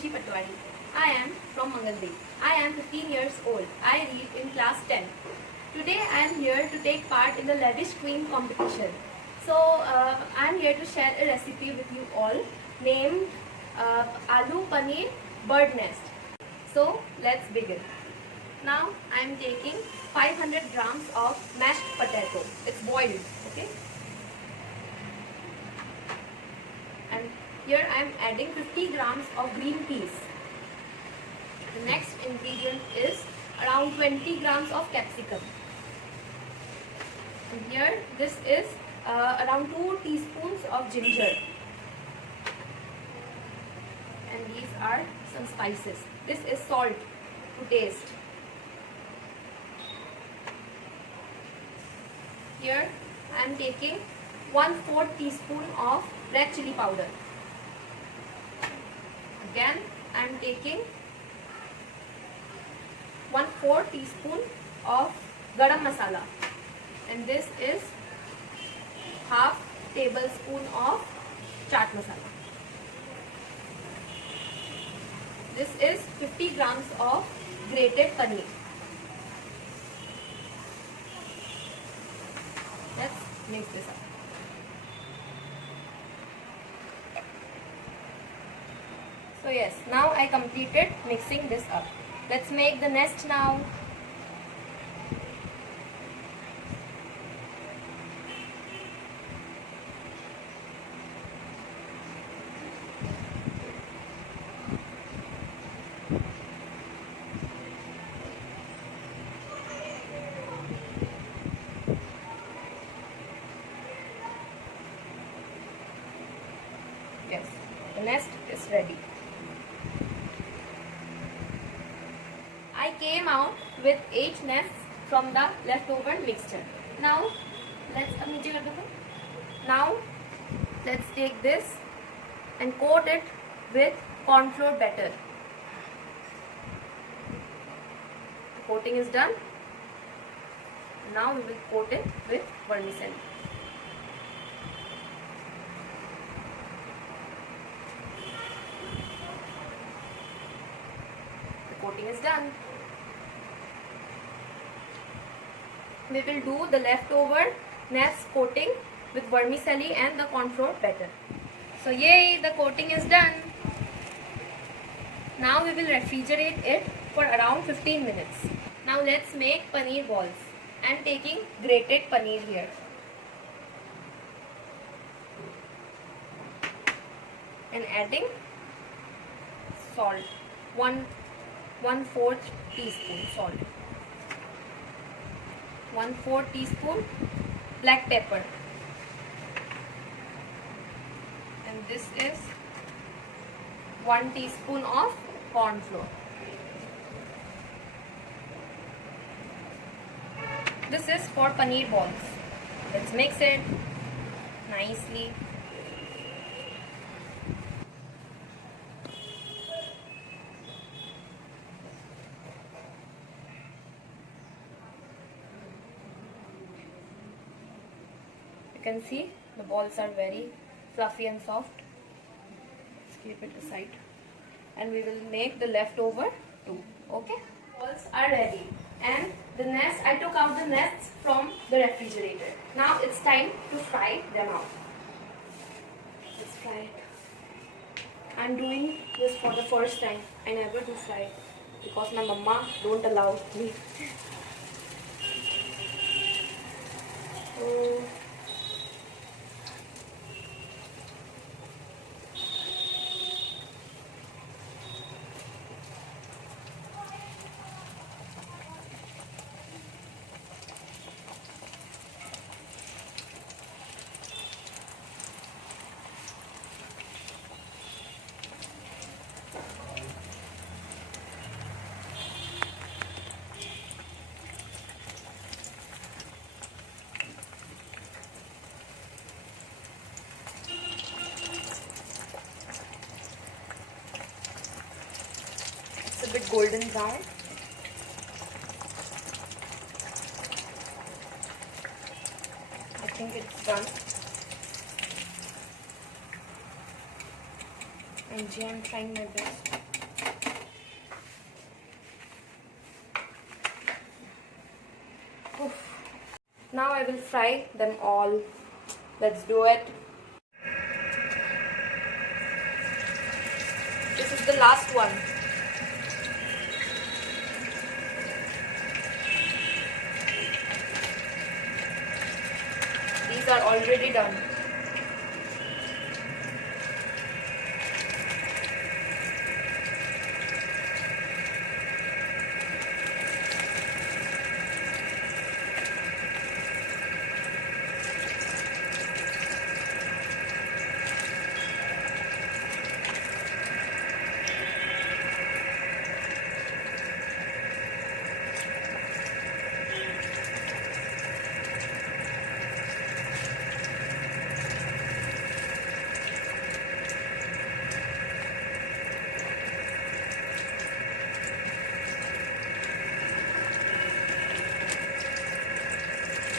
Khushi Patwari. I am from Mangaldev. I am 15 years old. I read in class 10. Today I am here to take part in the Lavish Queen competition. So I am here to share a recipe with you all named Aloo Paneer Bird Nest. So let's begin. Now I am taking 500 grams of mashed potato. It's boiled, okay? And here I am adding 50 grams of green peas. The next ingredient is around 20 grams of capsicum. And here this is around 2 teaspoons of ginger. And these are some spices. This is salt to taste. Here I am taking 1/4 teaspoon of red chili powder. Again I am taking 1/4 teaspoon of garam masala, and this is half tablespoon of chaat masala. This is 50 grams of grated paneer. Let's mix this up. So yes, now I completed mixing this up. Let's make the nest now. Yes, the nest is ready. I came out with 8 nests from the leftover mixture. Now let's take this and coat it with corn flour batter. The coating is done. Now we will coat it with vermicelli. The coating is done. We will do the leftover nest coating with vermicelli and the corn flour batter. So yay, the coating is done. Now we will refrigerate it for around 15 minutes. Now let's make paneer balls. I am taking grated paneer here. And adding salt, 1/4 teaspoon salt. 1/4 teaspoon black pepper, and this is 1 teaspoon of corn flour. This is for paneer balls. Let's mix it nicely. You can see the balls are very fluffy and soft. Let's keep it aside, and we will make the leftover too. Okay, balls are ready, and the nest, I took out the nests from the refrigerator. Now it's time to fry them out. Let's fry it. I'm doing this for the first time. I never do fry it because my mama don't allow me. So it's a bit golden brown. I think it's done. And I'm trying my best. Now I will fry them all. Let's do it. This is the last one. These are already done.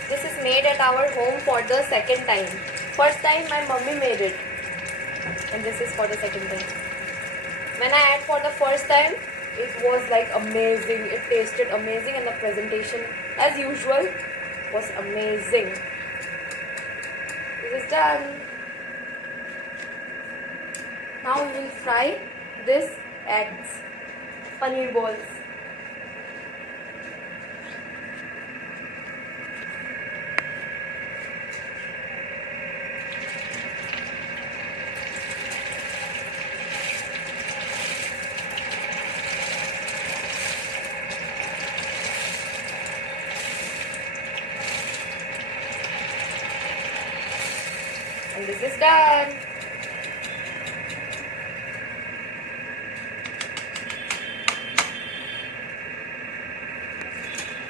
This is made at our home for the second time. First time my mummy made it, and this is for the second time. When I had for the first time, it was like amazing. It tasted amazing, and the presentation, as usual, was amazing. This is done. Now we will fry this eggs, paneer balls. And this is done.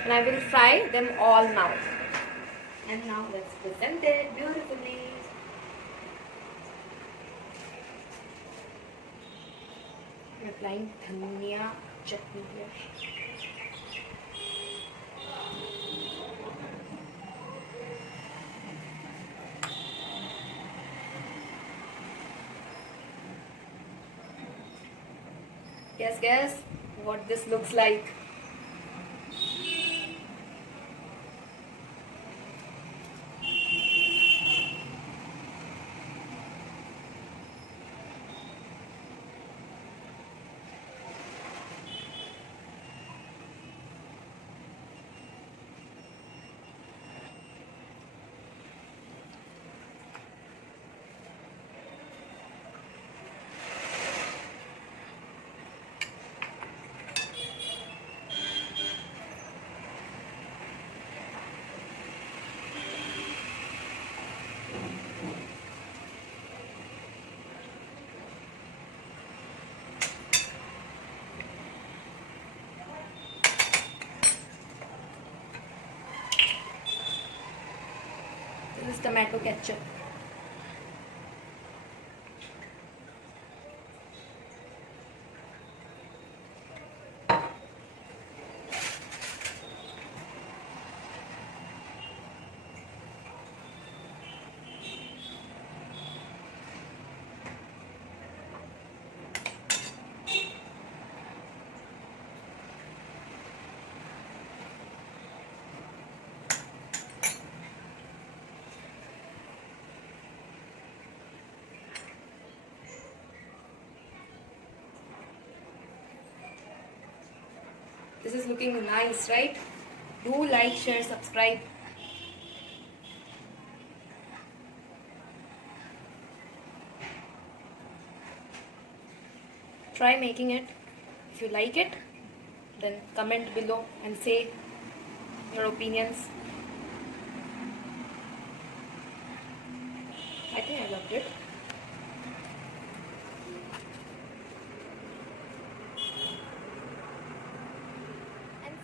And I will fry them all now. And now let's present it beautifully. I'm applying dhania chutney here. Guess what this looks like. This is tomato ketchup. This is looking nice, right? Do like, share, subscribe. Try making it. If you like it, then comment below and say your opinions. I think I loved it.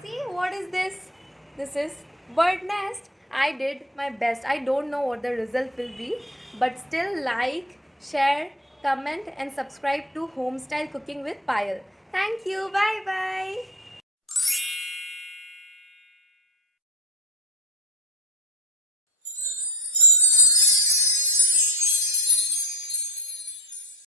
See, what is this? This is bird nest. I did my best. I don't know what the result will be, but still like, share, comment and subscribe to Home Style Cooking with Payal. Thank you. Bye bye.